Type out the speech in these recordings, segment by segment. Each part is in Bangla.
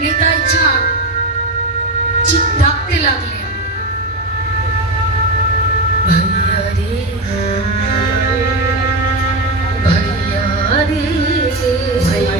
নেতাইছা চুপ থাকতে লাগলেন ভাইয়া রে ভাইয়া রে ভাইয়া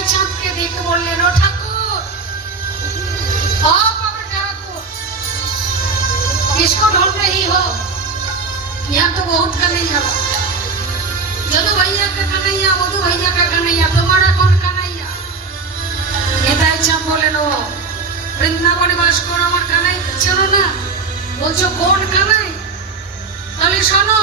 তাই চাঁদকে দেখে বললেন, ও ঠাকুর इसको तो बहुत कन्हैया जदू भैया का कन्हैया मधु भैया का कन्हैया तुम्हारा कौन कन्हैया নেতাই চাম বলেন, ও, বৃন্দাবনে বাস করো বলছো, কোন কানাই? তাহলে শোনো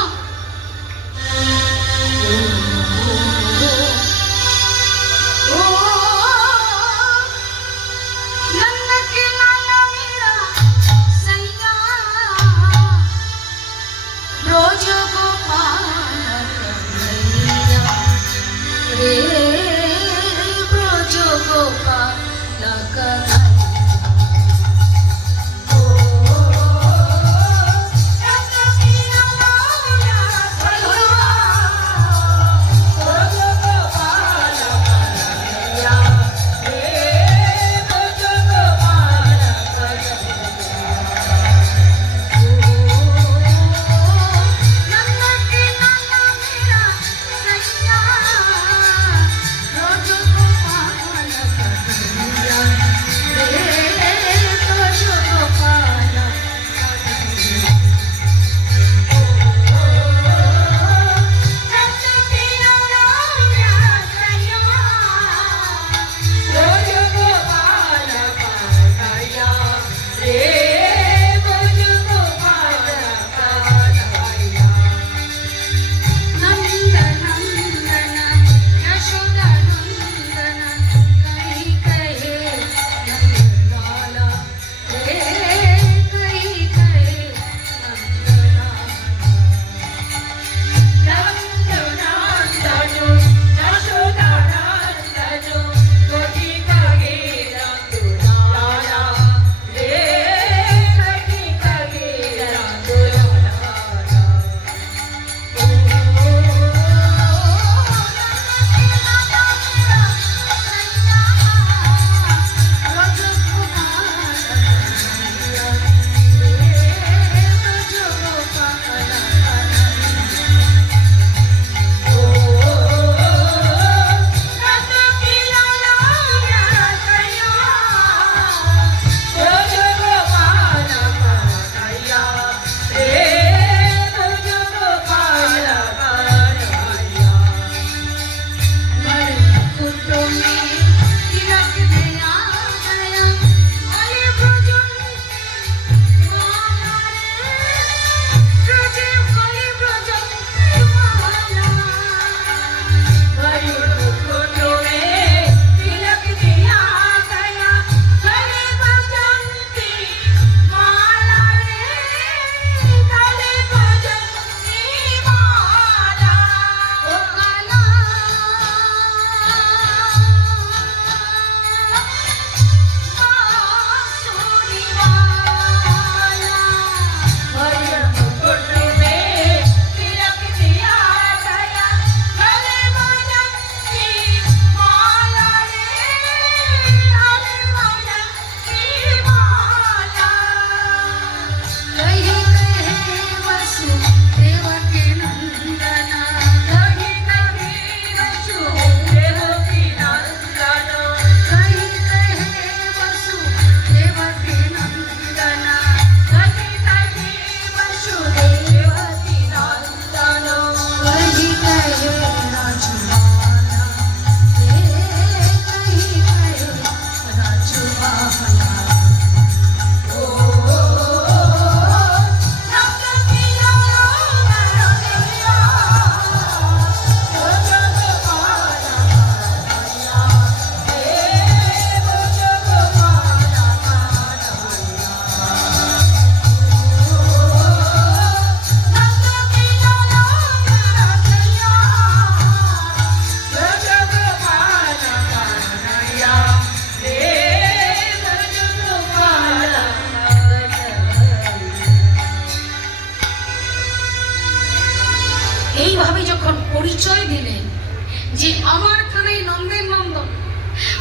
যে আমার কানাই নন্দের নন্দন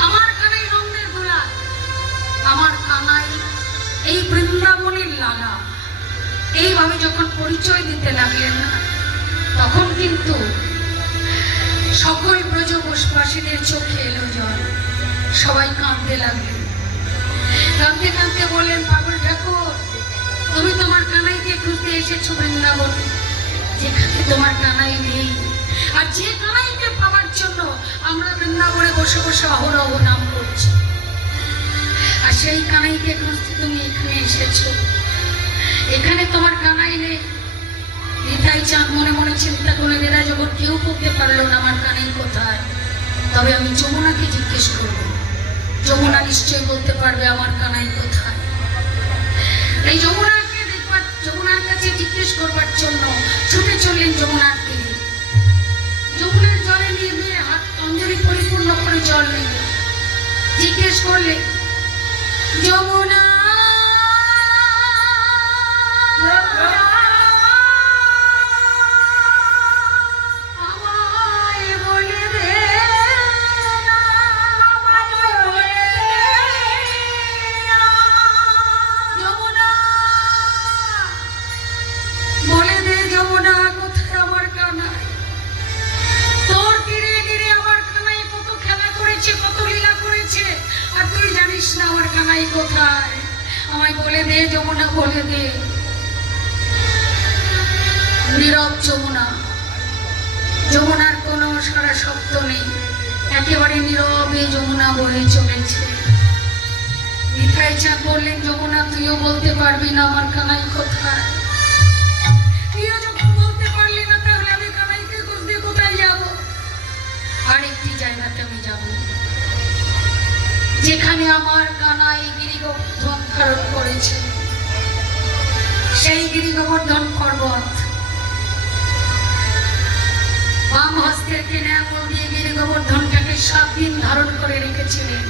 আমার কানাই নন্দের গোলা আমার কানাই এই বৃন্দাবনের লালা, এইভাবে যখন পরিচয় দিতে লাগলেন না, তখন কিন্তু সকল ব্রজবাসীদের চোখে এলো জল, সবাই কাঁদতে লাগলেন। কাঁদতে কাঁদতে বললেন, পাগল ঠাকুর, তুমি তোমার কানাইকে খুঁজতে এসেছ বৃন্দাবন। যেখানে তোমার কানাই নেই। আর যে কানাইকে পাওয়ার জন্য আমরা বৃন্দাবনে বসে বসে অহরহ নাম করছি। আর সেই কানাইকে খুঁজতে তুমি এখানে এসেছ। এখানে তোমার কানাই নেই। নিতাই চাঁদ মনে মনে চিন্তা করে এরা যখন কেউ করতে পারল না আমার কানাই কোথায়? তবে আমি যমুনাকে জিজ্ঞেস করব। যমুনা নিশ্চয়ই বলতে পারবে আমার কানাই কোথায়। এই দেখবার কাছে জিজ্ঞেস করবার জন্য ছুটে চললেন যমুনার দিকে যমুনার জলে নিয়ে মেয়ে হাত অঞ্জলি পরিপূর্ণ করে জল নিয়ে জিজ্ঞেস করলেন, যমুনা একেবারে নীরবে যমুনা বলে চলেছে। নিতাই চাঁদ বললেন যমুনা, তুইও বলতে পারবি না আমার কানাই কোথায়। যেখানে আমার কানাই গিরিগোবর্ধন ধারণ করেছে। সেই গিরিগোবর্ধন পর্বত বাম হস্তের টেনে আঙুল দিয়ে গিরি গোবর্ধনটাকে সাত দিন ধারণ করে রেখেছিলেন।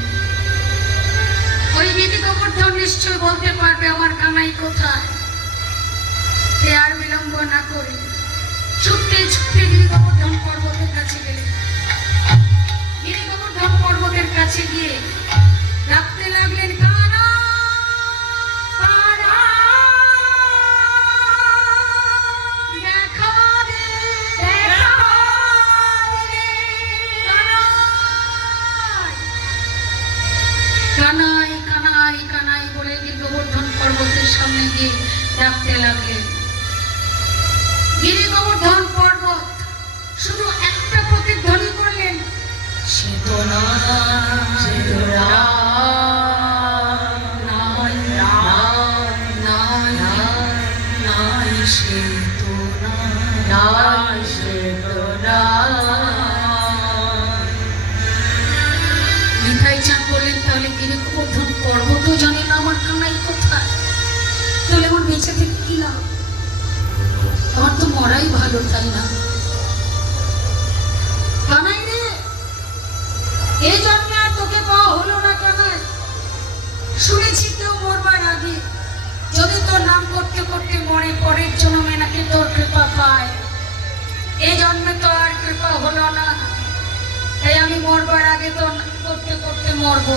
ওই গিরি গোবর্ধন নিশ্চয় বলতে পারবে আমার কানাই কোথায়। কে আর বিলম্ব না করে ছুটতে ছুটতে গিরি গোবর্ধন পর্বতের কাছে গেলেন। গিরি গোবর্ধন পর্বতের কাছে গিয়ে ডাকতে লাগলেন গিয়ে ডাকতে করতে মরে পরের জন্মে নাকি তোর কৃপা পায় এই জন্মে তো আর কৃপা হলো না। তাই আমি মরবার আগে নাম করতে করতে মরবো।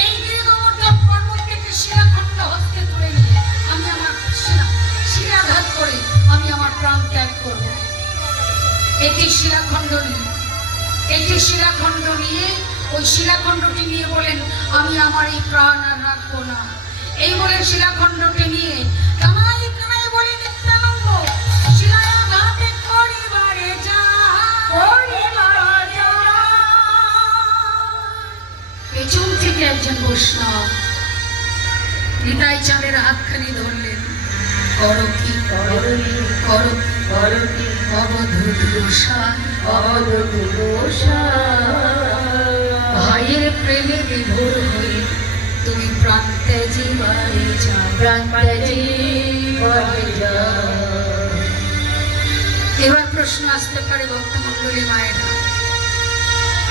নিয়ে আমি আমার এটি নিয়ে এটি নিয়ে, ওই শিলাখণ্ডটি নিয়ে বলেন, আমি আমার এই প্রাণ আর রাখব না। এই বলে শিলাখণ্ডটি নিয়ে বৈষ্ণব নিতাই চাঁদের হাতখানি ধরলেন। করো কি করো কি করো কি করো কি অবধূত গোসাই অবধূত ভাইয়ের প্রেমে বিভোর হয়ে তুমি প্রান্তে জীবারে যা প্রান্তে জীবারে যা এবার প্রশ্ন আসতে পারে ভক্তমন্ডলী মায়েরা।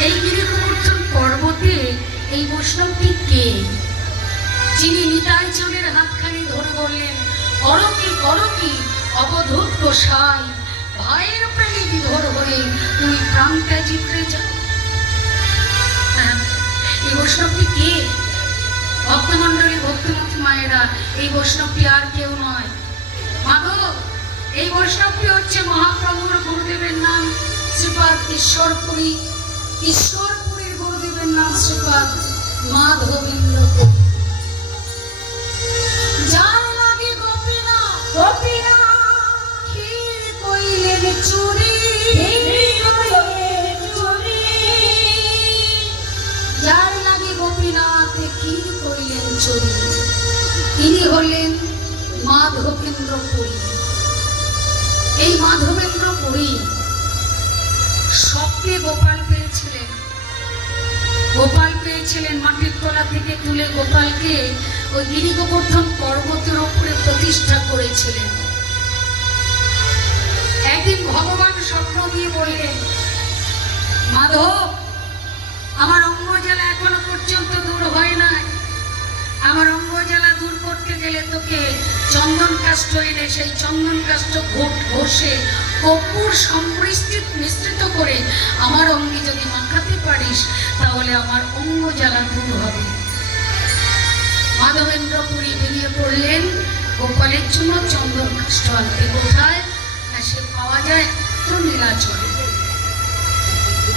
এই গিরিগোবর্ধন পর্বতে এই বৈষ্ণবটি কে? যিনি নিতাই চাঁদের হাতখানি ধরে বললেন করো কি করো কি অবধূত গোসাই ভাইয়ের প্রেমে বিধর হয়ে তুমি প্রাণ ত্যাজি করে যাও হ্যাঁ, এই বৈষ্ণবটি কে? ভক্তমণ্ডলী ভক্তিমতী মায়েরা এই বৈষ্ণবটি আর কেউ নয়। মাগো এই বৈষ্ণবটি হচ্ছে মহাপ্রভুর গুরুদেবের নাম শ্রীপাদ ঈশ্বরপুরী গুরুদেবের যার লাগে গোপীনা ক্ষীর কইলেন চুরি তিনি হলেন মাধবেন্দ্র পুরী এই মাধবেন্দ্র পুরী স্বপ্নে গোপাল পেয়েছিলেন গোপাল পেয়েছিলেন মাটির তলা থেকে তুলে গোপালকে ওই গিরি গোবর্ধন পর্বতের ওপরে প্রতিষ্ঠা করেছিলেন। একদিন ভগবান স্বপ্ন দিয়ে বললেন, মাধব, আমার অঙ্গজ্বালা এখনও পর্যন্ত দূর হয় নাই। আমার অঙ্গজ্বালা দূর করতে গেলে তোকে চন্দন কাষ্ট এনে সেই চন্দন কাষ্ট ঘোট ঘষে কপুর সম্মিশ্রিত মিশ্রিত করে আমার অঙ্গে যদি মাখাতে পারিস, তাহলে আমার অঙ্গ জ্বালা দূর হবে। মাধবেন্দ্র পুরী বেরিয়ে পড়লেন গোপালের জন্য চন্দন আনতে কোথায় সে পাওয়া যায় তো নীলাচলে।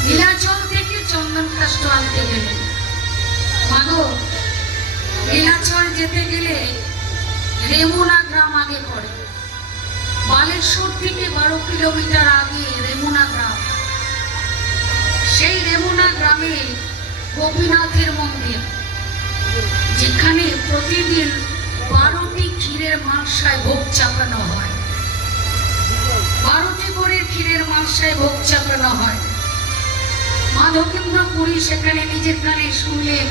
নীলাচল থেকে চন্দন কাষ্ঠ আনতে গেলেন মাগো নীলাচল যেতে গেলে রেমুনা গ্রাম আগে পড়ে। বালেশ্বর থেকে বারো কিলোমিটার আগে রেমুনা গ্রাম। সেই রেমুনা গ্রামে গোপীনাথের মন্দির, যেখানে প্রতিদিন বারোটি ক্ষীরের মাংসায় ভোগ চাপানো হয়। বারোটি করে ক্ষীরের মাংসায় ভোগ চাপানো হয়। মাধবেন্দ্র পুরী সেখানে নিজের কানে শুনলেন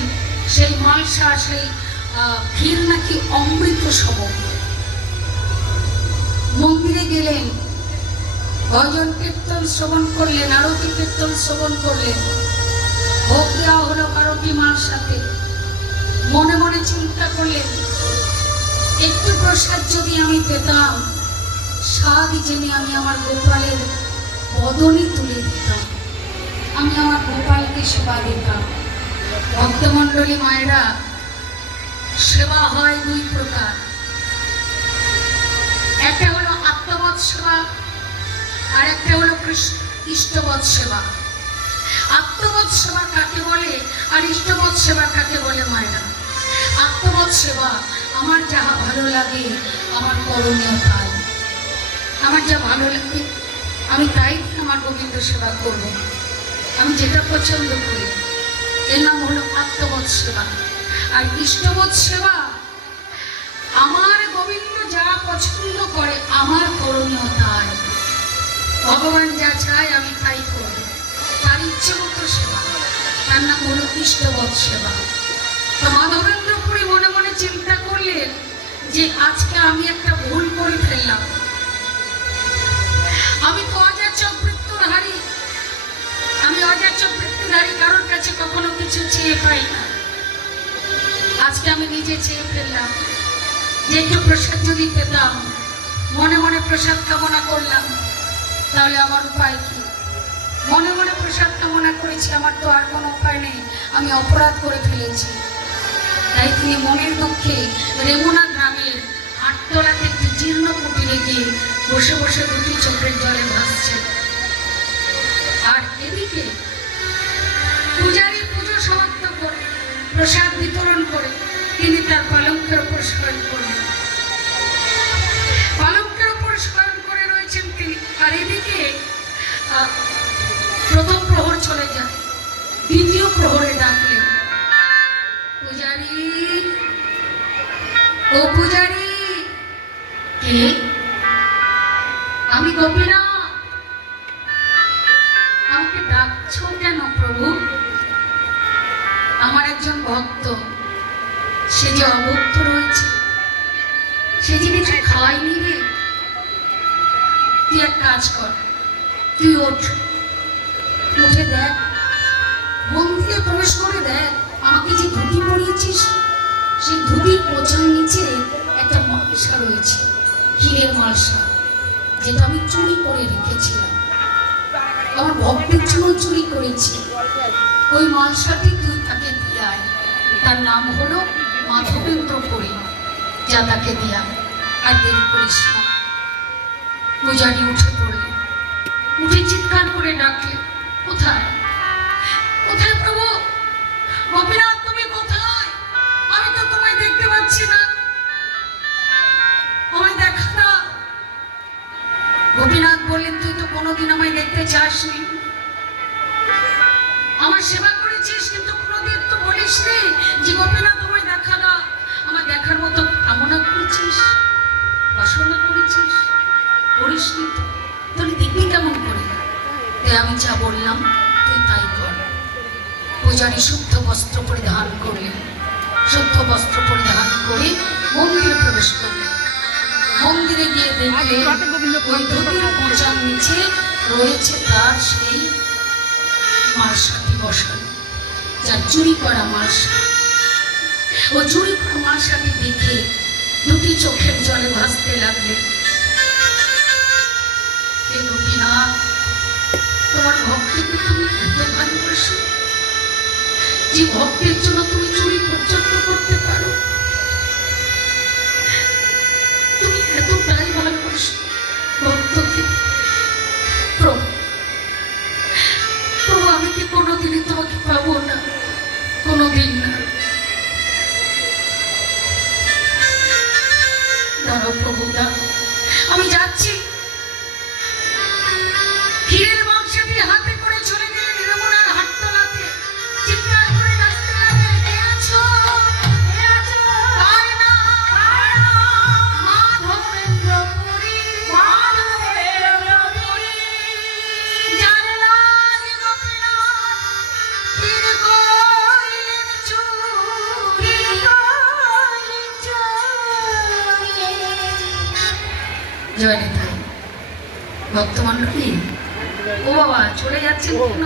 সেই মালসা, সেই ক্ষীর নাকি অমৃত সম মন্দিরে গেলেন। ভজন কীর্তন শ্রবণ করলেন, আরতি কীর্তন শ্রবণ করলেন। ভোগ দেওয়া হলো বারোটি মার সাথে। মনে মনে চিন্তা করলেন, একটু প্রসাদ যদি আমি পেতাম, স্বাদ জেনে আমি আমার গোপালের বদনে তুলে দিতাম। আমি আমার গোপালকে সেবা দিতাম। ভক্তমণ্ডলী মায়েরা, সেবা হয় দুই প্রকার। একটা হলো আত্মবৎ সেবা আর একটা হলো কৃষ্ণ, ইষ্টবৎ সেবা। আত্মবৎ সেবা কাকে বলে আর ইষ্টবৎ সেবা কাকে বলে মায়েরা? আত্মবৎ সেবা আমার যাহা ভালো লাগে, আমার করণীয় তাই। আমার যা ভালো লাগে, আমি তাই আমার গোবিন্দ সেবা করব। আমি যেটা পছন্দ করি, এর নাম হলো আত্মবোধ সেবা। আর ইষ্টবোধ সেবা আমার যা পছন্দ করে আমার করণীয় তাই। ভগবান যা চায় আমি তাই করব তার ইচ্ছে মতো সেবা। তার নাম হলো ইষ্টবোধ সেবা। তো মাধবেন্দ্রপুরী মনে মনে চিন্তা করলেন যে আজকে আমি একটা ভুল করে ফেললাম। আমি তো অযাচ মৃত্যুধারী আমি অযাচ মৃত্যুধারী কারোর কাছে কখনো কিছু চেয়ে পাই না। আজকে আমি নিজে চেয়ে ফেললাম। যে একটু প্রসাদ যদি পেতাম, মনে মনে প্রসাদ কামনা করলাম, তাহলে আমার উপায় কি? মনে মনে প্রসাদ কামনা করেছি, আমার তো আর কোনো উপায় নেই, আমি অপরাধ করে ফেলেছি। তাই তিনি মনের দুঃখে রেমুনা গ্রামের আটতলাতে একটি জীর্ণ কুটিরে গিয়ে বসে বসে দুটি চোখের জলে ভাসছে। আর এদিকে পূজারী পুজো সমাপ্ত করে, প্রসাদ বিতরণ করে তিনি তার পালঙ্কের উপর করলেন। পালঙ্কের উপর করে রয়েছেন তিনি। আর এদিকে প্রথম প্রহর চলে যায়। দ্বিতীয় প্রহরে ডাকলেন। পূজারী, ও পূজারী। আমি মালসা যেটা আমি চুরি করে রেখেছিলাম। আমার ভক্তের জন্য চুরি করেছি। ওই মালসাটি তুই তাকে দিয়ে তার নাম হলো মাধবেন্দ্র করি, যা তাকে দিয়ে। আর দেরি করিস না। পূজারি উঠে পড়লে। উঠে চিৎকার করে ডাকলে, কোথায়? কোথায় প্রভু? গোপীনাথ, তুমি কোথায়? আমি তো তোমায় দেখতে পাচ্ছি না। কোনোদিন আমায় দেখতে চাসনি। আমার সেবা করেছিস, কিন্তু কোনোদিন তো বলিস নি যে গোপীনাথ তোমায় দেখা না আমার দেখার মতো কামনা করেছিস, বাসনা করেছিস, করিসনি তো। তাহলে দেখবি কেমন করে? তাই আমি যা বললাম, তুই তাই কর। পূজারী শুদ্ধ বস্ত্র পরিধান করলেন শুদ্ধ বস্ত্র পরিধান করে মন্দিরে প্রবেশ করলেন মন্দিরে গিয়ে দেখলেন ওই মোচার নিচে রয়েছে তার সেই মার্শাটি বসানো যার চুরি করা মার্শা ও চুরি করা মার্শাটি দেখে দুটি চোখের জলে ভাসতে গোপীনাথ তোমার ভক্তকে তুমি এত ভালোবাসো? যে ভক্তের জন্য তুমি চুরি পর্যন্ত করতে পারো। প্রভু আমি কি কোনোদিনই তোমাকে পাবো না? কোনোদিন না। দাঁড়াও প্রভু দাঁড়াও। আমি যাচ্ছি। ভক্তমণ্ডলী? ও বাবা চলে যাচ্ছেন কেন